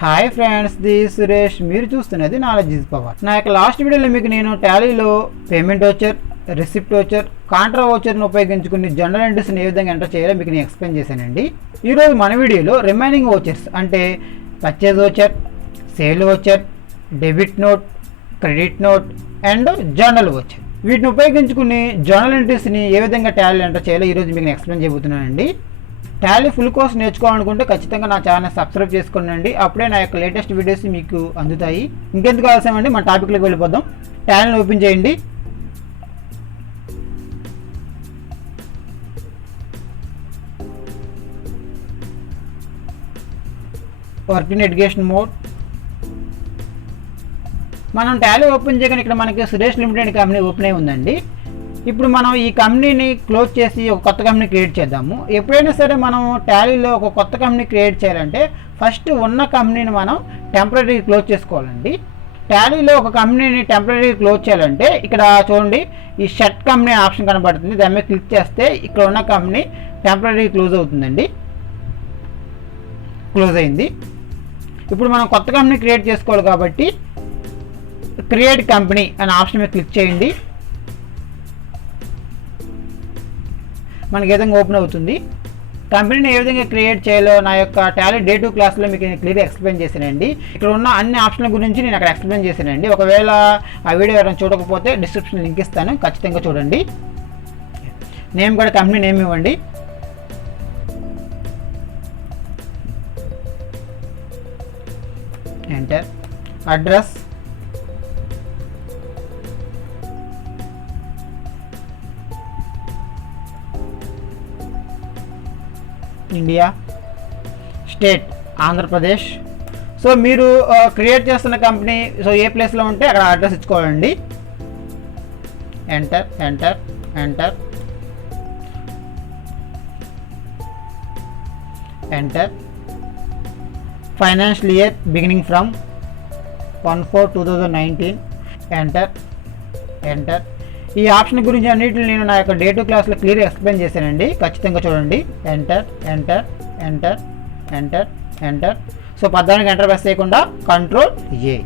Hi friends, this Suresh. మీరు చూస్తున్నది knowledge is power. నా యొక్క లాస్ట్ వీడియోలో మీకు నేను టాలీలో payment voucher, receipt voucher, contra వోచర్ను ఉపయోగించుకుని జనరల్ ఎంట్రీస్ని ఏ విధంగా ఎంటర్ చేయాలో మీకు నేను ఎక్స్ప్లెయిన్ చేశానండి. ఈరోజు మన వీడియోలో రిమైనింగ్ వోచర్స్ అంటే purchase voucher, sale voucher, debit note, credit note and journal voucher, వీటిని ఉపయోగించుకుని జర్నల్ ఎంట్రీస్ని ఏ విధంగా టాలీలో ఎంటర్ చేయాలో ఈరోజు మీకు నేను ఎక్స్ప్లెయిన్ చేయబోతున్నానండి. టాలీ ఫుల్ కోర్స్ నేర్చుకోవాలనుకుంటే ఖచ్చితంగా నా ఛానల్ సబ్స్క్రైబ్ చేసుకోండి. అప్పుడే నా యొక్క లేటెస్ట్ వీడియోస్ మీకు అందుతాయి. ఇంకెందుకు ఆలస్యమండి, మన టాపిక్లోకి వెళ్ళిపోదాం. టాలీని ఓపెన్ చేయండి. Work in education mode. మనం టాలీ ఓపెన్ చేయగానే ఇక్కడ మనకి సురేష్ లిమిటెడ్ కంపెనీ ఓపెన్ అయి ఉందండి. ఇప్పుడు మనం ఈ కంపెనీని క్లోజ్ చేసి ఒక కొత్త కంపెనీ క్రియేట్ చేద్దాము. ఎప్పుడైనా సరే మనం టాలీలో ఒక కొత్త కంపెనీ క్రియేట్ చేయాలంటే ఫస్ట్ ఉన్న కంపెనీని మనం టెంపరీ క్లోజ్ చేసుకోవాలండి. టాలీలో ఒక కంపెనీని టెంపరీ క్లోజ్ చేయాలంటే ఇక్కడ చూడండి, ఈ షట్ కంపెనీ ఆప్షన్ కనబడుతుంది. దాని మీద క్లిక్ చేస్తే ఇక్కడ ఉన్న కంపెనీ టెంపరీ క్లోజ్ అవుతుందండి. క్లోజ్ అయింది. ఇప్పుడు మనం కొత్త కంపెనీ క్రియేట్ చేసుకోవాలి కాబట్టి క్రియేట్ కంపెనీ అనే ఆప్షన్ మీద క్లిక్ చేయండి. మనకి ఏ విధంగా ఓపెన్ అవుతుంది. కంపెనీని ఏ విధంగా క్రియేట్ చేయాలో నా యొక్క టాలీ డే 2 క్లాస్లో మీకు నేను క్లియర్గా ఎక్స్ప్లెయిన్ చేశానండి. ఇక్కడ ఉన్న అన్ని ఆప్షన్ల గురించి నేను అక్కడ ఎక్స్ప్లెయిన్ చేశానండి. ఒకవేళ ఆ వీడియో ఎవరైనా చూడకపోతే డిస్క్రిప్షన్ లింక్ ఇస్తాను, ఖచ్చితంగా చూడండి. నేమ్ కూడా కంపెనీ నేమ్ ఇవ్వండి. Enter. Address, India, state Andhra Pradesh. So మీరు క్రియేట్ చేస్తున్న కంపెనీ సో ఏ ప్లేస్లో ఉంటే అక్కడ అడ్రస్ ఇచ్చుకోవాలండి. Enter enter enter enter. Financial year beginning from 1/4/2019. Enter enter. ఈ ఆప్షన్ గురించి అన్నిటిని నేను నా యొక్క డే 2 క్లాస్లో క్లియర్గా ఎక్స్ప్లెయిన్ చేశానండి, ఖచ్చితంగా చూడండి. Enter enter enter enter enter. So 14 enter press చేయకుండా కంట్రోల్ ఏ.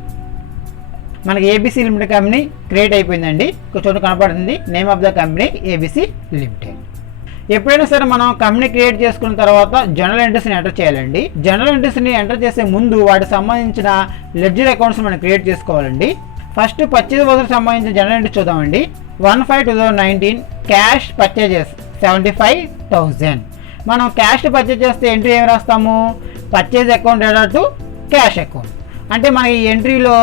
మనకి ఏబీసీ లిమిటెడ్ కంపెనీ క్రియేట్ అయిపోయిందండి. చూడండి కనపడుతుంది name of the company ABC limited. ఎప్పుడైనా సరే మనం కంపెనీ క్రియేట్ చేసుకున్న తర్వాత జనరల్ ఎంట్రీస్ని ఎంటర్ చేయాలండి. జనరల్ ఎంట్రీస్ని ఎంటర్ చేసే ముందు వాటికి సంబంధించిన లెడ్జర్ అకౌంట్స్ మనం క్రియేట్ చేసుకోవాలండి. ఫస్ట్ పర్చేజ్ వోచర్కి సంబంధించిన జనరల్ ఎంట్రీ చూద్దామండి. 1/5/2019 క్యాష్ పర్చేజెస్ 75,000. మనం క్యాష్ పర్చేజ్ చేస్తే ఎంట్రీ ఏమి రాస్తాము? Purchase account to cash account. అంటే మన ఈ ఎంట్రీలో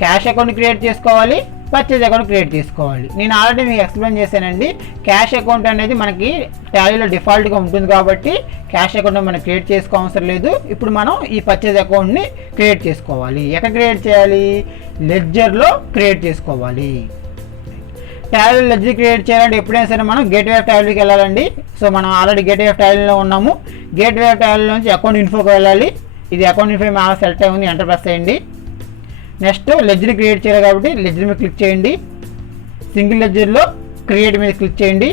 క్యాష్ అకౌంట్ క్రియేట్ చేసుకోవాలి, పర్చేజ్ అకౌంట్ క్రియేట్ చేసుకోవాలి. నేను ఆల్రెడీ మీకు ఎక్స్ప్లెయిన్ చేశానండి. క్యాష్ అకౌంట్ అనేది మనకి టాలీలో డిఫాల్ట్గా ఉంటుంది కాబట్టి క్యాష్ అకౌంట్ మనం క్రియేట్ చేసుకోవసరం లేదు. ఇప్పుడు మనం ఈ పర్చేజ్ అకౌంట్ని క్రియేట్ చేసుకోవాలి. ఎక్కడ క్రియేట్ చేయాలి? లెడ్జర్లో క్రియేట్ చేసుకోవాలి. టాలీలో లెడ్జర్ క్రియేట్ చేయాలంటే ఎప్పుడైనా సరే మనం గేట్వే ఆఫ్ టాలీకి వెళ్ళాలండి. సో మనం ఆల్రెడీ గేట్వే ఆఫ్ టాలీలో ఉన్నాము. గేట్వే ఆఫ్ టాలీలో నుంచి అకౌంట్ ఇన్ఫోకి వెళ్ళాలి. ఇది అకౌంట్ ఇన్ఫో మా సెలెక్ట్ అయి ఉంది, ఎంటర్ ప్రెస్ చేయండి. నెక్స్ట్ లెడ్జర్ క్రియేట్ చేయాలి కాబట్టి లెడ్జర్ మీద క్లిక్ చేయండి. సింగిల్ లెడ్జర్లో క్రియేట్ మీద క్లిక్ చేయండి.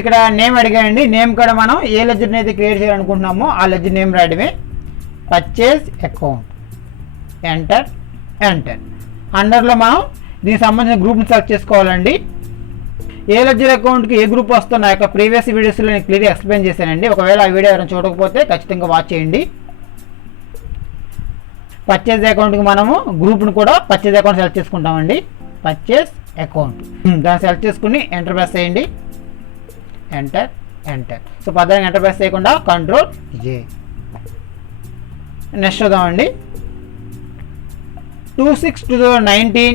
ఇక్కడ నేమ్ అడిగాయండి. నేమ్ కూడా మనం ఏ లెడ్జర్ని అయితే క్రియేట్ చేయాలనుకుంటున్నామో ఆ లెడ్జర్ నేమ్ రాయడమే. Purchase account. Enter enter. అండర్లో మనం దీనికి సంబంధించిన గ్రూప్ని సెలెక్ట్ చేసుకోవాలండి. ఏ లెడ్జర్ అకౌంట్కి ఏ గ్రూప్ వస్తుందో నా యొక్క ప్రీవియస్ వీడియోస్లో నేను క్లియర్గా ఎక్స్ప్లెయిన్ చేశానండి. ఒకవేళ ఆ వీడియో ఎవరైనా చూడకపోతే ఖచ్చితంగా వాచ్ చేయండి. పర్చేజ్ అకౌంట్కి మనము గ్రూప్ను కూడా పర్చేజ్ అకౌంట్ సెలెక్ట్ చేసుకుంటామండి. పర్చేజ్ అకౌంట్ దాన్ని సెలెక్ట్ చేసుకుని ఎంటర్ ప్రెస్ చేయండి. Enter enter. So 14 enter press చేయకుండా కంట్రోల్ ఏ. నెక్స్ట్ చూద్దామండి. 2/6/2019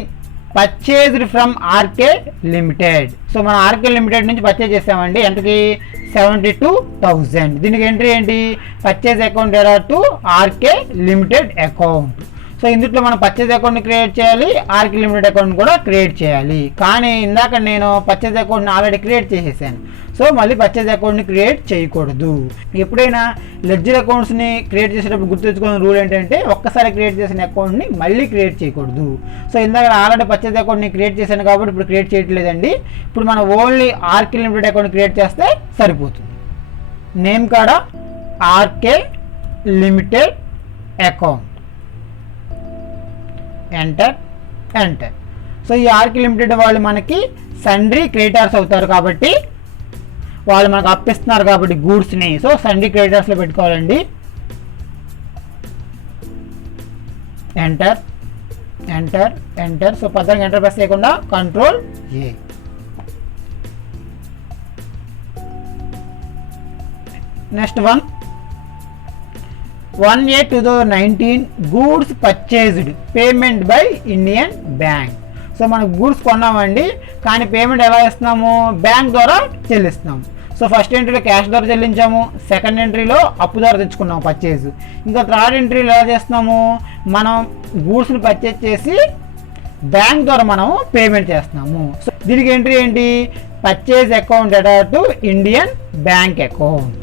purchased from RK limited. So మనం ఆర్కే లిమిటెడ్ నుంచి పర్చేజ్ చేసామండి. ఎంతకి? 72,000. దీనికి ఎంట్రీ ఏంటి? Purchase account to RK limited account. So ఇందులో మనం పర్చేజ్ అకౌంట్ని క్రియేట్ చేయాలి, ఆర్కే లిమిటెడ్ అకౌంట్ కూడా క్రియేట్ చేయాలి. కానీ ఇందాక నేను పర్చేజ్ అకౌంట్ని ఆల్రెడీ క్రియేట్ చేసేసాను. సో మళ్ళీ పర్చేజ్ అకౌంట్ని క్రియేట్ చేయకూడదు. ఎప్పుడైనా లెడ్జర్ అకౌంట్స్ని క్రియేట్ చేసేటప్పుడు గుర్తుంచుకున్న రూల్ ఏంటంటే ఒక్కసారి క్రియేట్ చేసిన అకౌంట్ని మళ్ళీ క్రియేట్ చేయకూడదు. సో ఇందాక ఆల్రెడీ పర్చేజ్ అకౌంట్ని క్రియేట్ చేశాను కాబట్టి ఇప్పుడు క్రియేట్ చేయట్లేదండి. ఇప్పుడు మనం only RK limited account create చేస్తే సరిపోతుంది. నేమ్ కాడ RK limited account. Enter enter. So ఈ ఆర్కే లిమిటెడ్ వాళ్ళు మనకి సండ్రీ క్రెడిటార్స్ అవుతారు కాబట్టి వాళ్ళు మనకు అప్పిస్తున్నారు కాబట్టి గూడ్స్ని, సో సండ్రీ క్రెడిటార్స్లో పెట్టుకోవాలండి. Enter enter enter. సో పద్ధతిగా ఎంటర్ ప్రెస్ చేయకుండా control A. Next 1/8/2019 goods purchased payment by Indian bank. So మనకు గూడ్స్ కొన్నామండి, కానీ పేమెంట్ ఎలా ఇస్తున్నాము? బ్యాంక్ ద్వారా చెల్లిస్తున్నాము. సో ఫస్ట్ ఎంట్రీలో క్యాష్ ద్వారా చెల్లించాము, సెకండ్ ఎంట్రీలో అప్పు ద్వారా తెచ్చుకున్నాము పర్చేజ్. ఇంకా థర్డ్ ఎంట్రీలో ఎలా చేస్తున్నాము? మనం గూడ్స్ని పర్చేజ్ చేసి బ్యాంక్ ద్వారా మనము పేమెంట్ చేస్తున్నాము. సో దీనికి ఎంట్రీ ఏంటి? Purchase account attach to Indian bank account.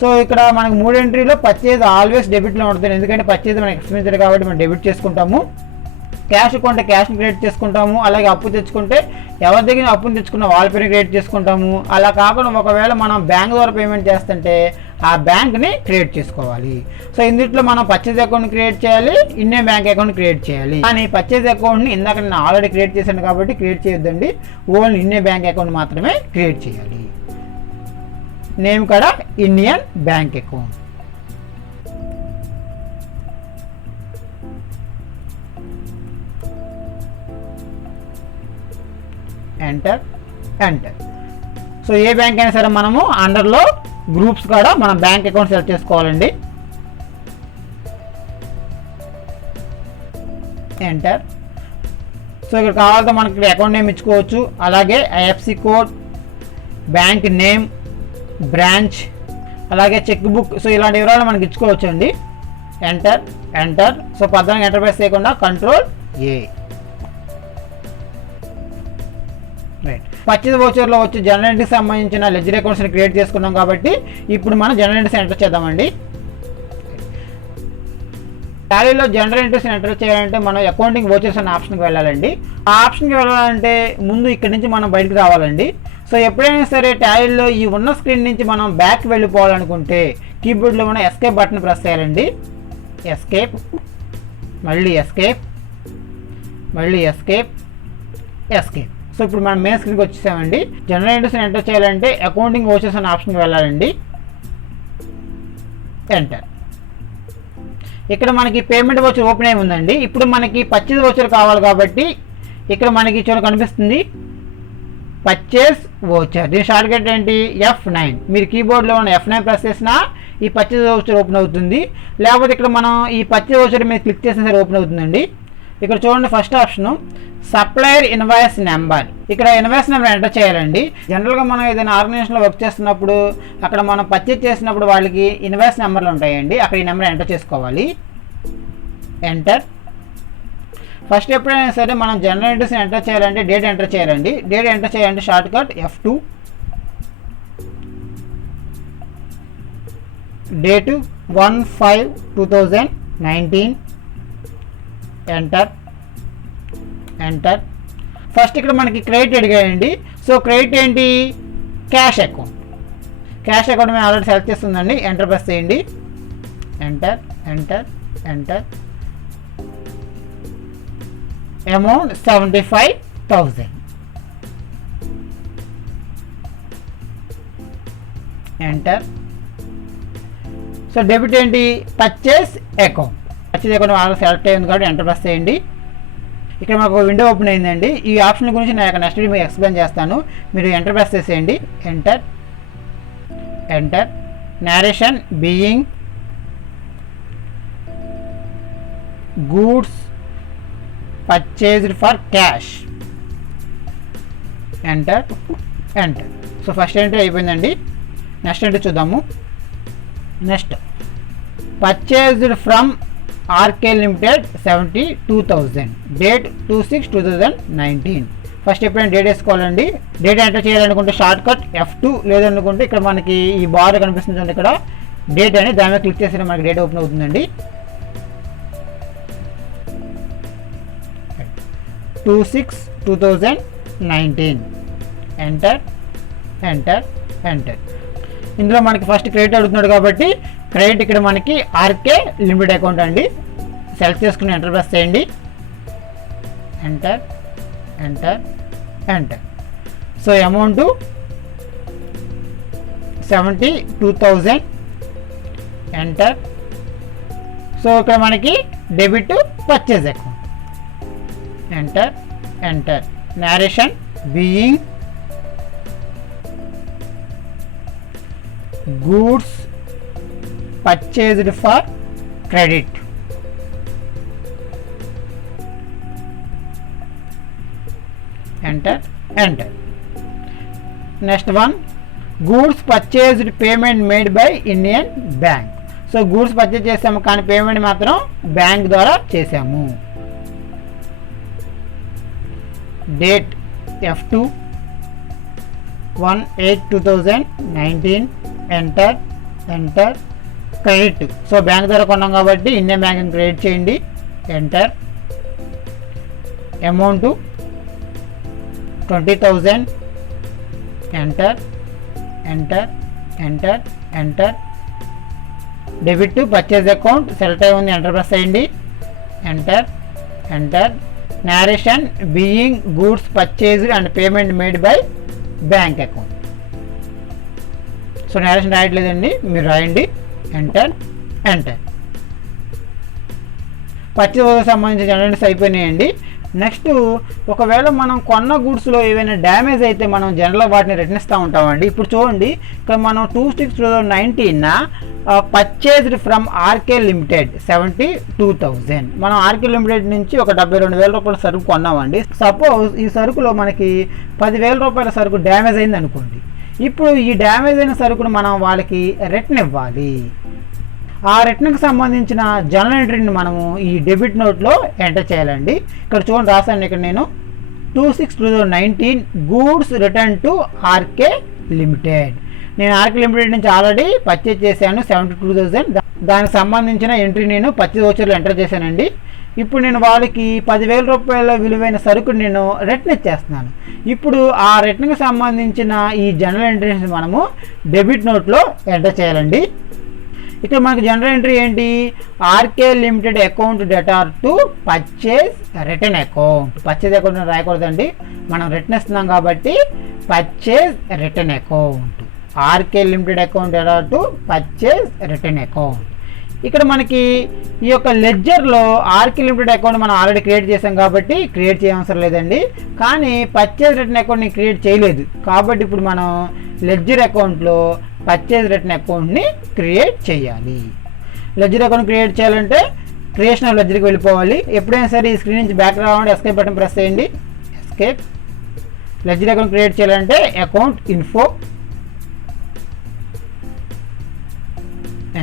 So ఇక్కడ మనకు 3 ఎంట్రీలో పర్చేజ్ ఆల్వేస్ డెబిట్లో ఉంటుంది, ఎందుకంటే పర్చేజ్ మనకి ఎక్స్పెన్సర్ కాబట్టి మనం డెబిట్ చేసుకుంటాము. క్యాష్ కొంటే క్యాష్ని క్రెడిట్ చేసుకుంటాము, అలాగే అప్పు తెచ్చుకుంటే ఎవరి దగ్గర అప్పుని తెచ్చుకున్న వాళ్ళ పేరు క్రెడిట్ చేసుకుంటాము. అలా కాకుండా ఒకవేళ మనం బ్యాంక్ ద్వారా పేమెంట్ చేస్తుంటే ఆ బ్యాంక్ని క్రియేట్ చేసుకోవాలి. సో ఇందులో మనం పర్చేజ్ అకౌంట్ క్రియేట్ చేయాలి, ఇండియన్ బ్యాంక్ అకౌంట్ క్రియేట్ చేయాలి. కానీ పర్చేజ్ అకౌంట్ని ఇందాక నేను ఆల్రెడీ క్రియేట్ చేశాను కాబట్టి క్రియేట్ చేయొద్దండి, ఓన్లీ ఇండియన్ బ్యాంక్ అకౌంట్ మాత్రమే క్రియేట్ చేయాలి. నేమ్ కూడా Indian bank account. Enter enter. So ఏ బ్యాంక్ అయినా సరే మనము అండర్లో గ్రూప్స్ కూడా మనం బ్యాంక్ అకౌంట్ సెలెక్ట్ చేసుకోవాలండి. ఎంటర్. సో ఇక్కడ కావాలంటే మనకి ఇక్కడ అకౌంట్ నేమ్ ఇచ్చుకోవచ్చు, అలాగే IFSC code, bank name, branch, అలాగే చెక్ బుక్. సో ఇలాంటి వివరాలు మనకి ఇచ్చుకోవచ్చు అండి. Enter enter. సో పద్ధతిగా ఎంటర్ ప్రెస్ చేయకుండా కంట్రోల్ ఏ. రైట్. పర్చేజ్ వౌచర్లో వచ్చి జనరల్ ఎంట్రీకి సంబంధించిన లెడ్జర్ అకౌంట్స్ని క్రియేట్ చేసుకున్నాం కాబట్టి ఇప్పుడు మనం జనరల్ ఎంట్రీస్ ఎంటర్ చేద్దామండి. టాలీలో జనరల్ ఎంట్రీస్ ఎంటర్ చేయాలంటే మనం అకౌంటింగ్ వౌచర్స్ అనే ఆప్షన్కి వెళ్ళాలండి. ఆ ఆప్షన్కి వెళ్ళాలంటే ముందు ఇక్కడి నుంచి మనం బయటకు రావాలండి. సో ఎప్పుడైనా సరే టాలీలో ఈ ఉన్న స్క్రీన్ నుంచి మనం బ్యాక్ వెళ్ళిపోవాలనుకుంటే కీబోర్డ్లో ఉన్న ఎస్కేప్ బటన్ ప్రెస్ చేయాలండి. ఎస్కేప్, మళ్ళీ ఎస్కేప్, మళ్ళీ ఎస్కేప్, ఎస్కేప్. సో ఇప్పుడు మనం మెయిన్ స్క్రీన్కి వచ్చేసామండి. జనరల్ ఎంట్రీస్ని ఎంటర్ చేయాలంటే అకౌంటింగ్ వౌచర్స్ అనే ఆప్షన్కి వెళ్ళాలండి. ఎంటర్. ఇక్కడ మనకి పేమెంట్ వౌచర్ ఓపెన్ అయి ఉందండి. ఇప్పుడు మనకి పర్చేజ్ వౌచర్ కావాలి కాబట్టి ఇక్కడ మనకి చూడ కనిపిస్తుంది పర్చేజ్ వౌచర్. దీని షార్ట్ కట్ ఏంటి? F9. మీరు కీబోర్డ్లో ఉన్న F9 ప్రెస్ చేసినా ఈ పర్చేజ్ వౌచర్ ఓపెన్ అవుతుంది, లేకపోతే ఇక్కడ మనం ఈ పర్చేజ్ వౌచర్ మీద క్లిక్ చేసినా సరే ఓపెన్ అవుతుందండి. ఇక్కడ చూడండి first option supplier invoice number. ఇక్కడ ఇన్వాయిస్ నెంబర్ ఎంటర్ చేయాలండి. జనరల్గా మనం ఏదైనా ఆర్గనైజేషన్లో వర్క్ చేస్తున్నప్పుడు అక్కడ మనం పర్చేజ్ చేసినప్పుడు వాళ్ళకి ఇన్వాయిస్ నెంబర్లు ఉంటాయండి, అక్కడ ఈ నెంబర్ ఎంటర్ చేసుకోవాలి. ఎంటర్. ఫస్ట్ ఎప్పుడైనా సరే మనం జనరల్ ఎంట్రీస్ని ఎంటర్ చేయాలంటే డేట్ ఎంటర్ చేయాలండి. డేట్ ఎంటర్ చేయాలంటే shortcut F2. Date 1/5/2019. Enter enter. First ఇక్కడ మనకి క్రెడిట్ అడిగాయండి. సో క్రెడిట్ ఏంటి? Cash account. క్యాష్ అకౌంట్ మేము ఆల్రెడీ సెలెక్ట్ చేస్తుందండి. ఎంటర్ ప్రెస్ చేయండి. Enter enter enter. Amount 75,000. Enter. So debit ఏంటి? Purchase account. Purchase account already select అయ్యింది కాబట్టి ఎంటర్ ప్రెస్ చేయండి. ఇక్కడ మాకు ఒక విండో ఓపెన్ అయిందండి. ఈ ఆప్షన్ గురించి నేను నెక్స్ట్ వీడియో మీకు ఎక్స్ప్లెయిన్ చేస్తాను. మీరు ఎంటర్ ప్రెస్ చేసేయండి. Enter enter. Narration being goods purchased for cash. Enter enter. So first entry అయిపోయిందండి. నెక్స్ట్ ఎంట్రీ చూద్దాము. Next purchased from RK limited 72,000. Date 2/6/2019. First ఎప్పుడైనా డేట్ వేసుకోవాలండి. డేట్ ఎంటర్ చేయాలనుకుంటే షార్ట్ కట్ F2, లేదనుకుంటే ఇక్కడ మనకి ఈ బార్ కనిపిస్తుంది చూడండి, ఇక్కడ డేట్ అని దాని మీద క్లిక్ చేస్తే మనకి డేట్ ఓపెన్ అవుతుందండి. 2/6/2019. Enter enter enter. ఇందులో మనకి ఫస్ట్ క్రెడిట్ అడుగుతున్నాడు కాబట్టి క్రెడిట్ ఇక్కడ మనకి ఆర్కే లిమిటెడ్ అకౌంట్ అండి. సెలెక్ట్ చేసుకుని ఎంటర్ ప్రెస్ చేయండి. Enter enter enter. So amount 72,000. Enter. So ఇక్కడ మనకి debit purchase account. Enter enter. narration being goods purchased for credit. Enter enter. Next one, goods purchased payment made by Indian Bank. So goods purchase చేసాము కానీ payment మాత్రం bank ద్వారా చేసాము. Date F2 1/8/2019. Enter enter. Credit, so bank ద్వారా కొన్నాం కాబట్టి Indian bank credit చేయండి. Enter. Amount 20,000. Enter enter enter enter. Debit purchase account select అయి ఉంది. ఎంటర్ ప్రెస్ చేయండి. Enter enter. narration being goods purchased and payment made by bank account. So narration రాయట్లేదండి, మీరు రాయండి. Enter enter. Purchase సంబంధించిన generals అయిపోయినాయండి. Next, ఒకవేళ మనం కొన్న గూడ్స్లో ఏవైనా డ్యామేజ్ అయితే మనం జనరల్గా వాటిని రిటర్న్ ఇస్తూ ఉంటామండి. ఇప్పుడు చూడండి, ఇక్కడ మనం 2/6/2019 పర్చేజ్డ్ ఫ్రమ్ ఆర్కే లిమిటెడ్ 72,000. మనం ఆర్కే లిమిటెడ్ నుంచి ఒక 72,000 రూపాయల సరుకు కొన్నామండి. సపోజ్ ఈ సరుకులో మనకి 10,000 రూపాయల సరుకు డ్యామేజ్ అయింది అనుకోండి. ఇప్పుడు ఈ డ్యామేజ్ అయిన సరుకును మనం వాళ్ళకి రిటర్న్ ఇవ్వాలి. ఆ రిటర్న్కి సంబంధించిన జర్నల్ ఎంట్రీని మనము ఈ డెబిట్ నోట్లో ఎంటర్ చేయాలండి. ఇక్కడ చూడండి రాశాను, ఇక్కడ నేను 2/6/2019 goods return to RK limited. నేను ఆర్కే లిమిటెడ్ నుంచి ఆల్రెడీ పర్చేజ్ చేశాను 72,000. దానికి సంబంధించిన ఎంట్రీ నేను పర్చేజ్ వోచర్లో ఎంటర్ చేశానండి. ఇప్పుడు నేను వాళ్ళకి 10,000 రూపాయల విలువైన సరుకు నేను రిటర్న్ ఇచ్చేస్తున్నాను. ఇప్పుడు ఆ రిటర్న్కి సంబంధించిన ఈ జర్నల్ ఎంట్రీని మనము డెబిట్ నోట్లో ఎంటర్ చేయాలండి. ఇక్కడ మనకి జనరల్ ఎంట్రీ ఏంటి, RK limited account debtor to purchase return account. Purchase account రాయకూడదండి, మనం రిటర్న్ ఇస్తున్నాం కాబట్టి purchase return account. RK limited account debtor to purchase return account. ఇక్కడ మనకి ఈ యొక్క లెడ్జర్లో ఆర్కే లిమిటెడ్ అకౌంట్ మనం ఆల్రెడీ క్రియేట్ చేసాం కాబట్టి క్రియేట్ చేయవసరం లేదండి. కానీ పర్చేజ్ రిటర్న్ అకౌంట్ని క్రియేట్ చేయలేదు కాబట్టి ఇప్పుడు మనం లెడ్జర్ అకౌంట్లో పర్చేజ్ రిటర్న్ అకౌంట్ని క్రియేట్ చేయాలి. లెడ్జర్ అకౌంట్ క్రియేట్ చేయాలంటే క్రియేషన్ ఆఫ్ లెడ్జర్కి వెళ్ళిపోవాలి. ఎప్పుడైనా సరే ఈ స్క్రీన్ నుంచి బ్యాక్ రావాలంటే ఎస్కేప్ బటన్ ప్రెస్ చేయండి. ఎస్కేప్. లెడ్జర్ అకౌంట్ క్రియేట్ చేయాలంటే account info.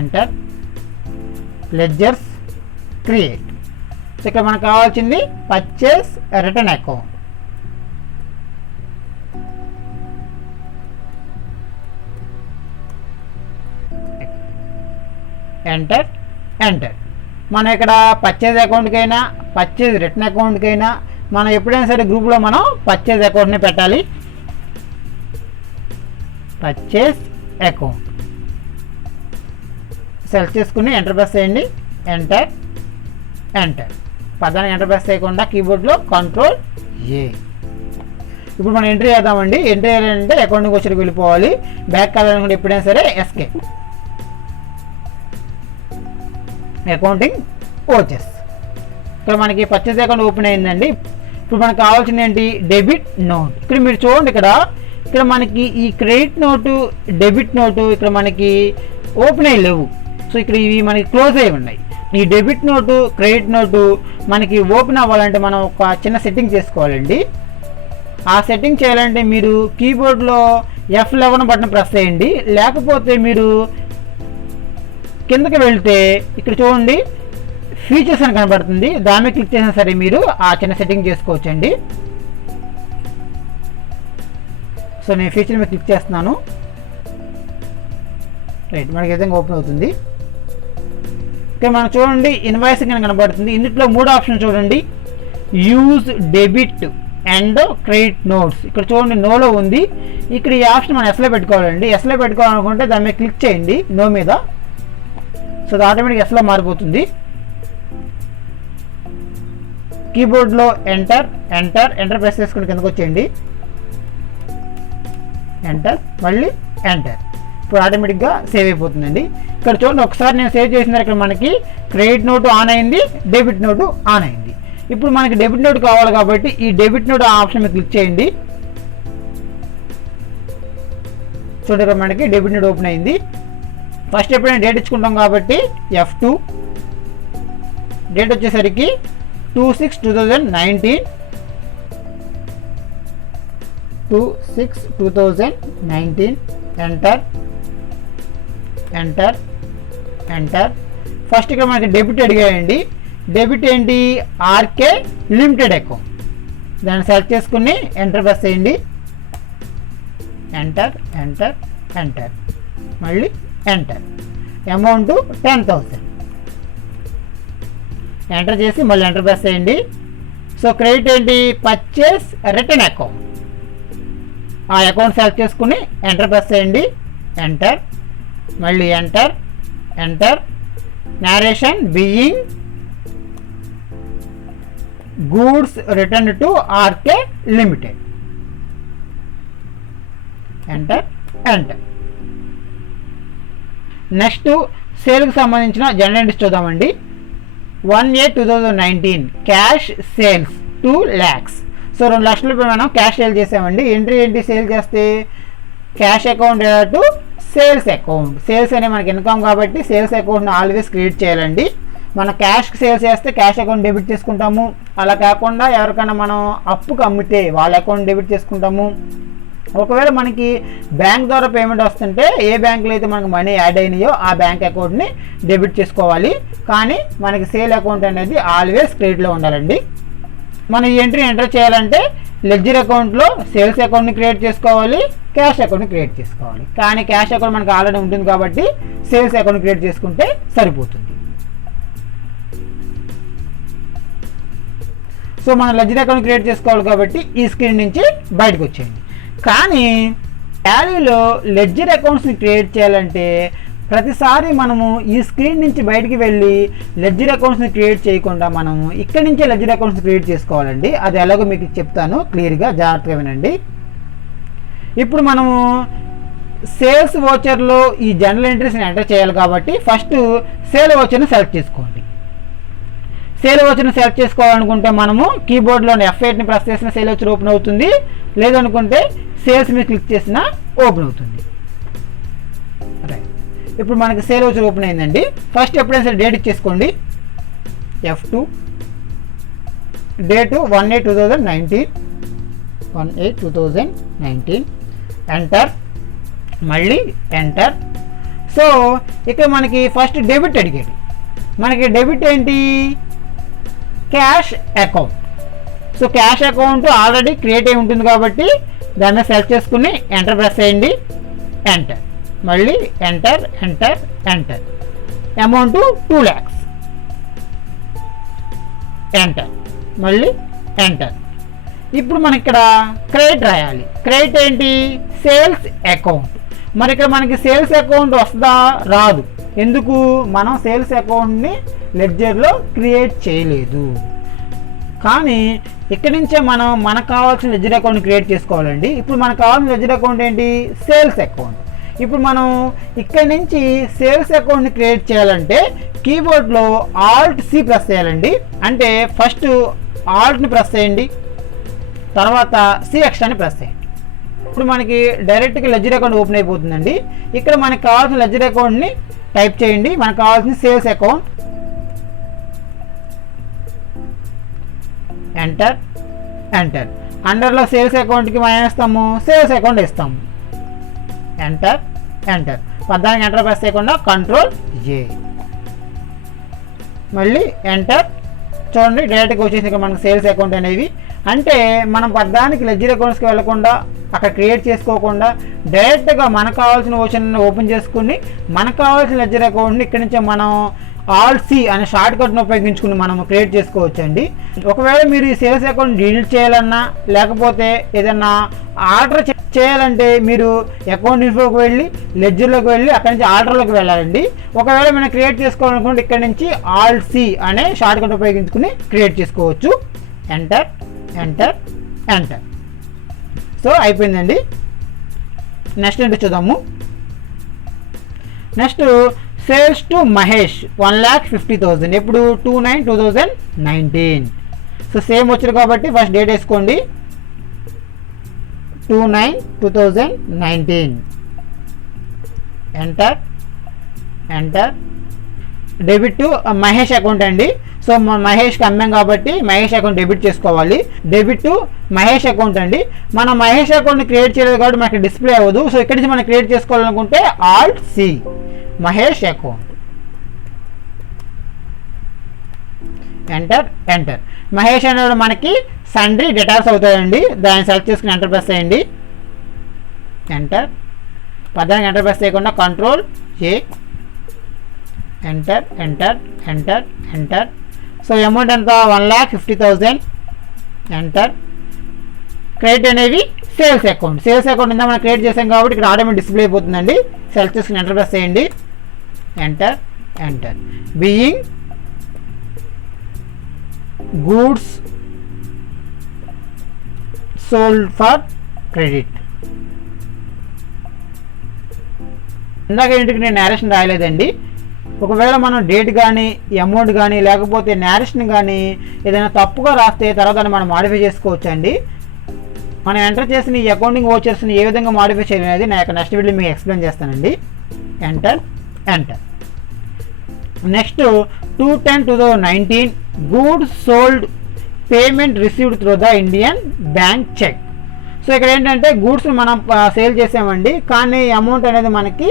Enter. Ledgers create. So ఇక్కడ మనకు కావాల్సింది purchase return account. Enter enter. మనం ఇక్కడ పర్చేజ్ అకౌంట్కైనా పర్చేజ్ రిటర్న్ అకౌంట్కైనా మనం ఎప్పుడైనా సరే గ్రూప్లో మనం పర్చేజ్ అకౌంట్ని పెట్టాలి. పర్చేజ్ అకౌంట్ సెలెక్ట్ చేసుకుని ఎంటర్ ప్రెస్ చేయండి. Enter enter. పదాన్ని ఎంటర్ ప్రెస్ చేయకుండా కీబోర్డ్లో Ctrl+A. ఇప్పుడు మనం ఎంట్రీ చేద్దామండి. ఎంట్రీ చేయాలంటే అకౌంట్కి వచ్చి వెళ్ళిపోవాలి. బ్యాక్ కావాలనుకుంటే ఎప్పుడైనా సరే ఎస్కేప్. అకౌంటింగ్ ఓచెస్. ఇక్కడ మనకి పర్చేజ్ అకౌంట్ ఓపెన్ అయిందండి. ఇప్పుడు మనకు కావాల్సింది ఏంటి, డెబిట్ నోట్. ఇక్కడ మీరు చూడండి, ఇక్కడ మనకి ఈ క్రెడిట్ నోటు డెబిట్ నోటు ఇక్కడ మనకి ఓపెన్ అయ్యి లేవు. సో ఇక్కడ ఇవి మనకి క్లోజ్ అయ్యి ఉన్నాయి. ఈ డెబిట్ నోటు క్రెడిట్ నోటు మనకి ఓపెన్ అవ్వాలంటే మనం ఒక చిన్న సెట్టింగ్ చేసుకోవాలండి. ఆ సెట్టింగ్ చేయాలంటే మీరు కీబోర్డ్లో F11 బటన్ ప్రెస్ చేయండి. లేకపోతే మీరు కిందకి వెళ్తే ఇక్కడ చూడండి ఫీచర్స్ అని కనబడుతుంది, దాని మీద క్లిక్ చేసినా సరే మీరు ఆ చిన్న సెట్టింగ్ చేసుకోవచ్చండి. సో నేను ఫీచర్ మీద క్లిక్ చేస్తున్నాను. రైట్, మనకి విధంగా ఓపెన్ అవుతుంది. ఇక్కడ మనం చూడండి ఇన్వాయిసింగ్ అని కనబడుతుంది. ఇందులో 3 ఆప్షన్ చూడండి, use debit and credit notes. ఇక్కడ చూడండి నోలో ఉంది. ఇక్కడ ఈ ఆప్షన్ మనం ఎస్లో పెట్టుకోవాలండి. ఎస్లో పెట్టుకోవాలనుకుంటే దాని మీద క్లిక్ చేయండి, నో మీద. సో అది ఆటోమేటిక్ ఎస్లో మారిపోతుంది. కీబోర్డ్లో ఎంటర్ ఎంటర్ ఎంటర్ ప్రెస్ చేసుకుని కిందకు వచ్చేయండి. ఎంటర్ మళ్ళీ ఎంటర్. ఇప్పుడు ఆటోమేటిక్గా సేవ్ అయిపోతుందండి. ఇక్కడ చూడండి, ఒకసారి నేను సేవ్ చేసిన ఇక్కడ మనకి క్రెడిట్ నోటు ఆన్ అయింది, డెబిట్ నోటు ఆన్ అయింది. ఇప్పుడు మనకి డెబిట్ నోట్ కావాలి కాబట్టి ఈ డెబిట్ నోట్ ఆప్షన్ మీద క్లిక్ చేయండి. చూడండి ఇక్కడ మనకి డెబిట్ నోట్ ఓపెన్ అయింది. ఫస్ట్ ఎప్పుడైనా డేట్ ఇచ్చుకుంటాం కాబట్టి F2, డేట్ వచ్చేసరికి 2/6/2019, 2/6/2019. Enter enter enter. ఫస్ట్ ఇక్కడ మనకి డెబిట్ అడిగాయండి. డెబిట్ ఏంటి? RK limited account. దాన్ని సెలెక్ట్ చేసుకుని ఎంటర్ ప్రెస్ చేయండి. ఎంటర్ ఎంటర్ ఎంటర్ మళ్ళీ ఎంటర్. అమౌంట్ 10,000. ఎంటర్ చేసి మళ్ళీ ఎంటర్ ప్రెస్ చేయండి. సో క్రెడిట్ ఏంటి? Purchase return account. ఆ అకౌంట్ సెలెక్ట్ చేసుకుని ఎంటర్ ప్రెస్ చేయండి. ఎంటర్ మళ్ళీ enter enter. Narration being goods return to RK limited. Enter enter. Next సేల్కి సంబంధించిన జనరల్ ఎంట్రీస్ చూద్దామండి. 1/8/2019 క్యాష్ సేల్స్ 2 lakhs. సో 2 లక్షల రూపాయలు మనం క్యాష్ సేల్ చేసామండి. ఎంట్రీ ఏంటి? సేల్ చేస్తే cash account to sales account. Sales అనే మనకి ఇన్కమ్ కాబట్టి సేల్స్ అకౌంట్ని ఆల్వేస్ క్రియేట్ చేయాలండి. మనం క్యాష్కి సేల్స్ చేస్తే క్యాష్ అకౌంట్ డెబిట్ చేసుకుంటాము. అలా కాకుండా ఎవరికైనా మనం అప్పుకు అమ్మితే వాళ్ళ అకౌంట్ డెబిట్ చేసుకుంటాము. ఒకవేళ మనకి బ్యాంక్ ద్వారా పేమెంట్ వస్తుంటే ఏ బ్యాంకులో అయితే మనకు మనీ యాడ్ అయినాయో ఆ బ్యాంక్ అకౌంట్ని డెబిట్ చేసుకోవాలి. కానీ మనకి సేల్ అకౌంట్ అనేది ఆల్వేస్ క్రెడిట్లో ఉండాలండి. మనం ఈ ఎంట్రీ ఎంటర్ చేయాలంటే లెడ్జర్ అకౌంట్లో సేల్స్ అకౌంట్ని క్రియేట్ చేసుకోవాలి, క్యాష్ అకౌంట్ని క్రియేట్ చేసుకోవాలి. కానీ క్యాష్ అకౌంట్ మనకు ఆల్రెడీ ఉంటుంది కాబట్టి సేల్స్ అకౌంట్ క్రియేట్ చేసుకుంటే సరిపోతుంది. సో మనం లెడ్జర్ అకౌంట్ క్రియేట్ చేసుకోవాలి కాబట్టి ఈ స్క్రీన్ నుంచి బయటకు వచ్చేయండి. కానీ టాలీలో లెడ్జర్ అకౌంట్స్ని క్రియేట్ చేయాలంటే ప్రతిసారి మనము ఈ స్క్రీన్ నుంచి బయటికి వెళ్ళి లెడ్జర్ అకౌంట్స్ని క్రియేట్ చేయకుండా మనము ఇక్కడి నుంచే లెడ్జర్ అకౌంట్స్ క్రియేట్ చేసుకోవాలండి. అది ఎలాగో మీకు చెప్తాను, క్లియర్గా జాగ్రత్తగా వినండి. ఇప్పుడు మనము సేల్స్ వోచర్లో ఈ జనరల్ ఎంట్రీస్ని ఎంటర్ చేయాలి కాబట్టి ఫస్ట్ సేల్ వోచర్ని సెలెక్ట్ చేసుకోండి. సేల్ వోచర్ని సెలెక్ట్ చేసుకోవాలనుకుంటే మనము కీబోర్డ్లోని F8ని ప్రెస్ చేసిన సేల్ వోచర్ ఓపెన్ అవుతుంది. లేదనుకుంటే సేల్స్ మీద క్లిక్ చేసిన ఓపెన్ అవుతుంది. రైట్, ఇప్పుడు మనకి సేల్ వోచర్ ఓపెన్ అయిందండి. ఫస్ట్ ఎప్పుడైనా సరే డేట్ ఇచ్చేసుకోండి. F2, date 1/8/2019. ఎంటర్ మళ్ళీ ఎంటర్. సో ఇక్కడ మనకి ఫస్ట్ డెబిట్ అడిగాడు. మనకి డెబిట్ ఏంటి? Cash account. So cash account already create అయి ఉంటుంది కాబట్టి దాన్ని సెలెక్ట్ చేసుకుని ఎంటర్ ప్రెస్ చేయండి. ఎంటర్ మళ్ళీ enter enter enter. Amount 2 lakhs. Enter మళ్ళీ ఎంటర్. ఇప్పుడు మనం ఇక్కడ క్రెడిట్ రాయాలి. క్రెడిట్ ఏంటి? Sales account. మరి ఇక్కడ మనకి సేల్స్ అకౌంట్ వస్తుందా? రాదు. ఎందుకు? మనం సేల్స్ అకౌంట్ని లెడ్జర్లో క్రియేట్ చేయలేదు. కానీ ఇక్కడి నుంచే మనం మనకు కావాల్సిన లెడ్జర్ అకౌంట్ క్రియేట్ చేసుకోవాలండి. ఇప్పుడు మనకు కావాల్సిన లెడ్జర్ అకౌంట్ ఏంటి? Sales account. ఇప్పుడు మనం ఇక్కడి నుంచి సేల్స్ అకౌంట్ని క్రియేట్ చేయాలంటే కీబోర్డ్లో Alt+C ప్రెస్ చేయాలండి. అంటే ఫస్ట్ Altని ప్రెస్ చేయండి, తర్వాత C ఎక్స్ట్రాని ప్రెస్ చేయండి. ఇప్పుడు మనకి డైరెక్ట్గా లెడ్జర్ అకౌంట్ ఓపెన్ అయిపోతుందండి. ఇక్కడ మనకు కావాల్సిన లెడ్జర్ అకౌంట్ని టైప్ చేయండి. మనకు కావాల్సిన సేల్స్ అకౌంట్. Enter enter. అండర్లో సేల్స్ అకౌంట్కి మనం ఏమిస్తాము? సేల్స్ అకౌంట్ ఇస్తాము. Enter enter. పద్దానికి ఎంటర్ ప్రెస్ చేయకుండా Ctrl+A మళ్ళీ ఎంటర్. చూడండి డైరెక్ట్గా వచ్చేసి ఇక్కడ మనకు సేల్స్ అకౌంట్ అనేవి. అంటే మనం పద్దానికి లెడ్జర్ అకౌంట్స్కి వెళ్ళకుండా అక్కడ క్రియేట్ చేసుకోకుండా డైరెక్ట్గా మనకు కావాల్సిన ఓషన్ ఓపెన్ చేసుకుని మనకు కావాల్సిన లెడ్జర్ అకౌంట్ని ఇక్కడి నుంచే మనం Alt+C అనే షార్ట్ కట్ను ఉపయోగించుకుని మనం క్రియేట్ చేసుకోవచ్చండి. ఒకవేళ మీరు ఈ సేల్స్ అకౌంట్ డిలీట్ చేయాలన్నా లేకపోతే ఏదన్నా ఆర్డర్ చేయాలంటే మీరు అకౌంట్ ఇన్ఫోకి వెళ్ళి లెడ్జర్లోకి వెళ్ళి అక్కడి నుంచి ఆర్డర్లోకి వెళ్ళాలండి. ఒకవేళ మనం క్రియేట్ చేసుకోవాలనుకుంటే ఇక్కడ నుంచి ఆల్ట్ సి అనే షార్ట్ కట్ ఉపయోగించుకుని క్రియేట్ చేసుకోవచ్చు. Enter enter enter. సో అయిపోయిందండి. నెక్స్ట్ ఏంటో చూద్దాము. Next sales to Mahesh 1,50,000. ఎప్పుడు 2/9/2019. సో సేమ్ వచ్చారు కాబట్టి ఫస్ట్ డేట్ వేసుకోండి 2/9/2019. Enter enter. Debit to Mahesh account అండి. సో మహేష్కి అమ్మాం కాబట్టి మహేష్ అకౌంట్ డెబిట్ చేసుకోవాలి. డెబిట్ టు మహేష్ అకౌంట్ అండి. మనం మహేష్ అకౌంట్ని క్రియేట్ చేయలేదు కాబట్టి మనకి డిస్ప్లే అవ్వదు. సో ఇక్కడి నుంచి మనం క్రియేట్ చేసుకోవాలనుకుంటే alt C Mahesh account. Enter enter. Mahesh అనేవాడు మనకి సండ్రీ డేటాస్ అవుతాయండి. దాన్ని సెలెక్ట్ చేసుకుని ఎంటర్ ప్రెస్ చేయండి. ఎంటర్. పదానికి ఎంటర్ ప్రెస్ చేయకుండా control A. Enter enter enter enter. So amount ఎంత 1,50,000. ఎంటర్. క్రెడిట్ అనేవి సేల్స్ అకౌంట్. సేల్స్ అకౌంట్ ఇందా మనం క్రియేట్ చేసాం కాబట్టి ఇక్కడ ఆటోమేటిక్ డిస్ప్లే అయిపోతుందండి. సెలెక్ట్ చేసుకుని ఎంటర్ ప్రెస్ చేయండి. Enter enter. Being goods sold for credit. ఇందాక ఇంటికి నేను నేరేషన్ రాయలేదండి. ఒకవేళ మనం డేట్ కానీ అమౌంట్ కానీ లేకపోతే నేరేషన్ కానీ ఏదైనా తప్పుగా రాస్తే తర్వాత మనం మాడిఫై చేసుకోవచ్చు అండి. మనం ఎంటర్ చేసిన ఈ అకౌంటింగ్ వోచర్స్ని ఏ విధంగా మాడిఫై చేయాలనేది నా యొక్క నెక్స్ట్ వీడియో మీకు ఎక్స్ప్లెయిన్ చేస్తానండి. Enter enter. Next 2/10/2019 goods sold payment received through the Indian bank cheque. So ఇక్కడ ఏంటంటే గూడ్స్ మనం సేల్ చేసామండి, కానీ అమౌంట్ అనేది మనకి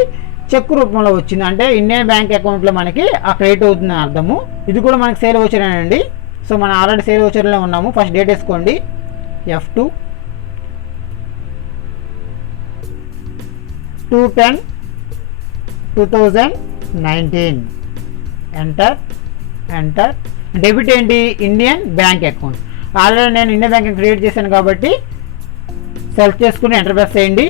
చెక్ రూపంలో వచ్చింది. అంటే ఇండియన్ బ్యాంక్ అకౌంట్లో మనకి ఆ క్రెడిట్ అవుతుందని అర్థము. ఇది కూడా మనకి సేల్ వచ్చానండి. సో మనం ఆల్రెడీ సేల్ వచ్చేలో ఉన్నాము. ఫస్ట్ డేట్ వేసుకోండి F2 2/10/2019. Enter enter. డెబిట్ ఏంటి ఇండియన్ బ్యాంక్ అకౌంట్. ఆల్రెడీ నేను ఇండియన్ బ్యాంక్ క్రియేట్ చేశాను కాబట్టి సెలెక్ట్ చేసుకుని ఎంటర్ ప్రెస్ చేయండి.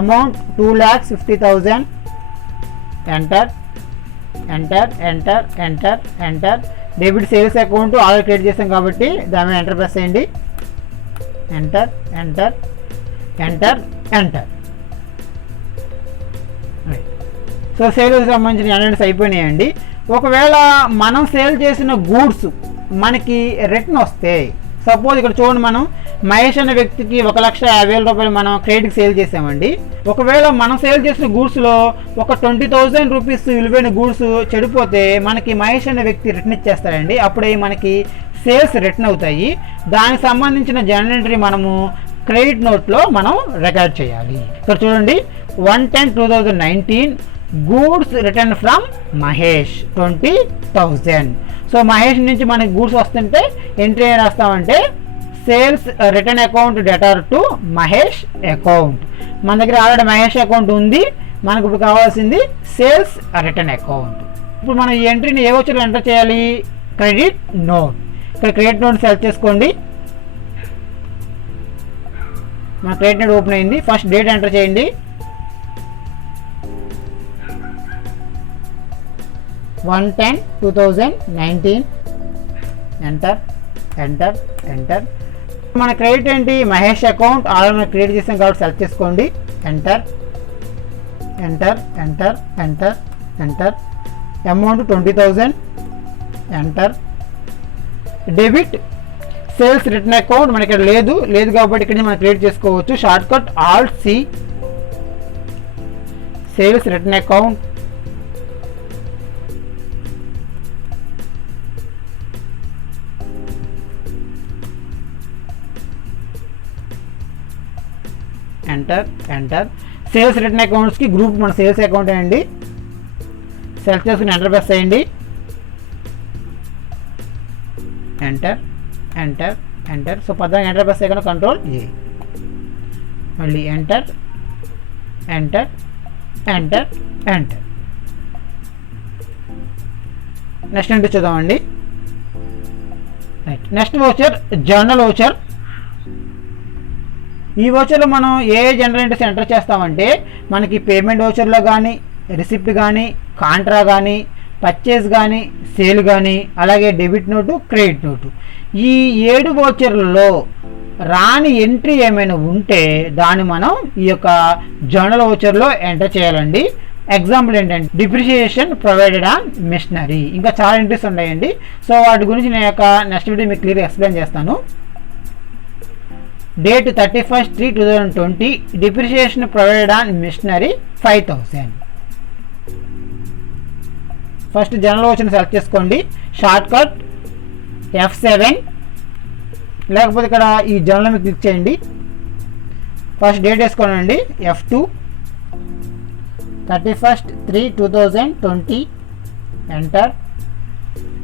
Amount 2,50,000. Enter enter enter enter enter. Debit sales account already create చేసాం కాబట్టి దాని మీద ఎంటర్ ప్రెస్ చేయండి. Enter enter enter enter. So సేల్కి సంబంధించిన ఎంట్రీస్ అయిపోయినాయండి. ఒకవేళ మనం సేల్ చేసిన గూడ్స్ మనకి రిటర్న్ వస్తే, సపోజ్ ఇక్కడ చూడండి, మనం మహేష్ అనే వ్యక్తికి 1,50,000 రూపాయలు మనం క్రెడిట్కి సేల్ చేసామండి. ఒకవేళ మనం సేల్ చేసిన గూడ్స్లో ఒక 20,000 రూపీస్ విలువైన గూడ్స్ చెడిపోతే మనకి మహేష్ అనే వ్యక్తి రిటర్న్ ఇచ్చేస్తారండి. అప్పుడే మనకి సేల్స్ రిటర్న్ అవుతాయి. దానికి సంబంధించిన జర్నల్ ఎంట్రీ మనము క్రెడిట్ నోట్లో మనం రికార్డ్ చేయాలి. ఇక్కడ చూడండి 1/10/2019 goods return from Mahesh 20,000. So Mahesh నుంచి మనకి గూడ్స్ వస్తుంటే ఎంట్రీ ఏం రాస్తామంటే sales return account debtor to Mahesh account. మన దగ్గర ఆల్రెడీ మహేష్ అకౌంట్ ఉంది, మనకు ఇప్పుడు కావాల్సింది సేల్స్ రిటర్న్ అకౌంట్. ఇప్పుడు మనం ఈ ఎంట్రీని ఏ వచ్చి ఎంటర్ చేయాలి? Credit note. ఇక్కడ క్రెడిట్ నోట్ సెలెక్ట్ చేసుకోండి. మన క్రెడిట్ నోట్ ఓపెన్ అయింది. ఫస్ట్ డేట్ ఎంటర్ చేయండి. 1/10/2019. Enter enter enter. మన క్రెడిట్ ఏంటి? మహేష్ అకౌంట్ ఆల్రెడీ మనం క్రియేట్ చేసాం కాబట్టి సెలెక్ట్ చేసుకోండి. Enter enter enter enter enter. Amount 20,000. Enter. Debit sales return account మనకి ఇక్కడ లేదు కాబట్టి ఇక్కడ మనం క్రియేట్ చేసుకోవచ్చు. Shortcut alt C sales return account. Enter enter. Sales return అకౌంట్స్కి గ్రూప్ మన సేల్స్ అకౌంట్ అండి. సెలెక్ట్ చేసుకుని ఎంటర్ ప్రెస్ చేయండి. Enter enter enter. సో పద్దానికి ఎంటర్ ప్రెస్ చేయకుండా కంట్రోల్ ఏ. మళ్ళీ enter enter enter enter. Next ఏంటో చూద్దామండి. Right. Next voucher journal voucher ఈ ఓచర్లో మనం ఏ జనరల్ ఎంట్రీస్ ఎంటర్ చేస్తామంటే మనకి పేమెంట్ ఓచర్లో కానీ, రిసిప్ట్ కానీ, కాంట్రా కానీ, పర్చేజ్ కానీ, సేల్ కానీ, అలాగే డెబిట్ నోటు, క్రెడిట్ నోటు, ఈ 7 ఓచర్లలో రాని ఎంట్రీ ఏమైనా ఉంటే దాన్ని మనం ఈ యొక్క జర్నల్ ఓచర్లో ఎంటర్ చేయాలండి. ఎగ్జాంపుల్ ఏంటంటే డిప్రిషియేషన్ ప్రొవైడెడ్ ఆన్ మిషనరీ, ఇంకా చాలా ఎంట్రీస్ ఉన్నాయండి. సో వాటి గురించి నేను యొక్క నెక్స్ట్ వీడియో మీకు క్లియర్గా ఎక్స్ప్లెయిన్ చేస్తాను. Date 31/3/2020, depreciation provided on machinery 5000. First general ఓచర్ని సెలెక్ట్ చేసుకోండి, షార్ట్ కట్ F7, లేకపోతే ఇక్కడ ఈ జర్నల్ మీద క్లిక్ చేయండి. ఫస్ట్ డేట్ వేసుకోనండి, F2, 31/3/2020, enter.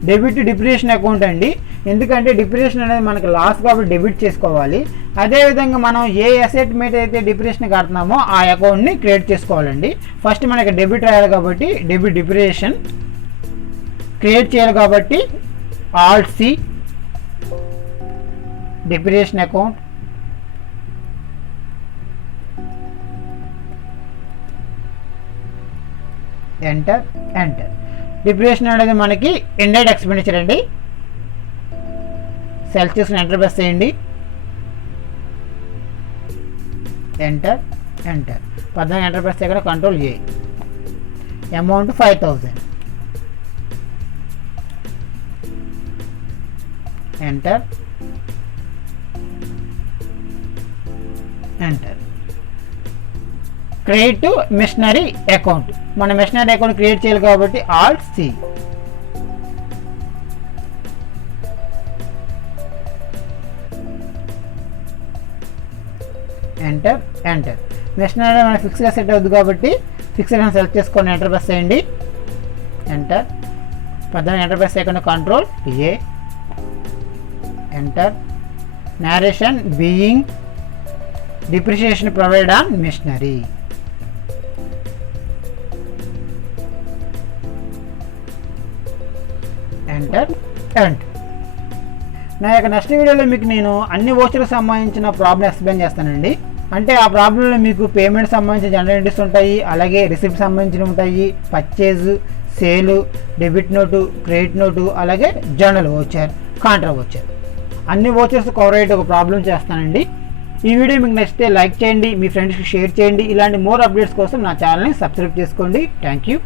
Debit depreciation account అండి, ఎందుకంటే డిప్రిషియేషన్ అనేది మనకి లాస్ కాబట్టి డెబిట్ చేసుకోవాలి. అదేవిధంగా మనం ఏ అసెట్ మీద అయితే డిప్రిషియేషన్ కడుతున్నామో ఆ అకౌంట్ని క్రియేట్ చేసుకోవాలండి. ఫస్ట్ మనకి డెబిట్ రాయాలి కాబట్టి డెబిట్ డిప్రిషియేషన్ క్రియేట్ చేయాలి కాబట్టి Alt C, depreciation account, enter. Depreciation అనేది మనకి ఇండైరెక్ట్ ఎక్స్పెండిచర్ అండి. సెలెక్ట్ చేసుకుని ఎంటర్ ప్రెస్ చేయండి, ఎంటర్. 14 ఎంటర్ ప్రెస్ చేయకుండా కంట్రోల్ చేయి. Amount 5000, enter. Create to machinery account, మన మిషనరీ అకౌంట్ క్రియేట్ చేయాలి కాబట్టి Alt C, ఎంటర్. మిషనరీ మన ఫిక్స్గా సెట్ అవుతుంది కాబట్టి ఫిక్స్డ్ అని సెలెక్ట్ చేసుకొని ఎంటర్ ప్రెస్ చేయండి, ఎంటర్. 14 ఎంటర్ ప్రెస్ చేయకుండా control A, enter. narration being depreciation provided on machinery, enter. నా యొక్క నెక్స్ట్ వీడియోలో మీకు నేను అన్ని ఓచర్లకు సంబంధించిన ప్రాబ్లం ఎక్స్ప్లెయిన్ చేస్తానండి. అంటే ఆ ప్రాబ్లంలో మీకు పేమెంట్ సంబంధించిన జనరల్ ఎంట్రీస్ ఉంటాయి, అలాగే రిసిప్ట్ సంబంధించినవి ఉంటాయి, పర్చేజ్, సేలు, డెబిట్ నోటు, క్రెడిట్ నోటు, అలాగే జర్నల్ ఓచర్, కాంట్రా ఓచర్, అన్ని ఓచర్స్ కవర్ అయ్యే ఒక ప్రాబ్లం చేస్తానండి. ఈ వీడియో మీకు నచ్చితే లైక్ చేయండి, మీ ఫ్రెండ్స్కి షేర్ చేయండి. ఇలాంటి మోర్ అప్డేట్స్ కోసం నా ఛానల్ని సబ్స్క్రైబ్ చేసుకోండి. Thank you.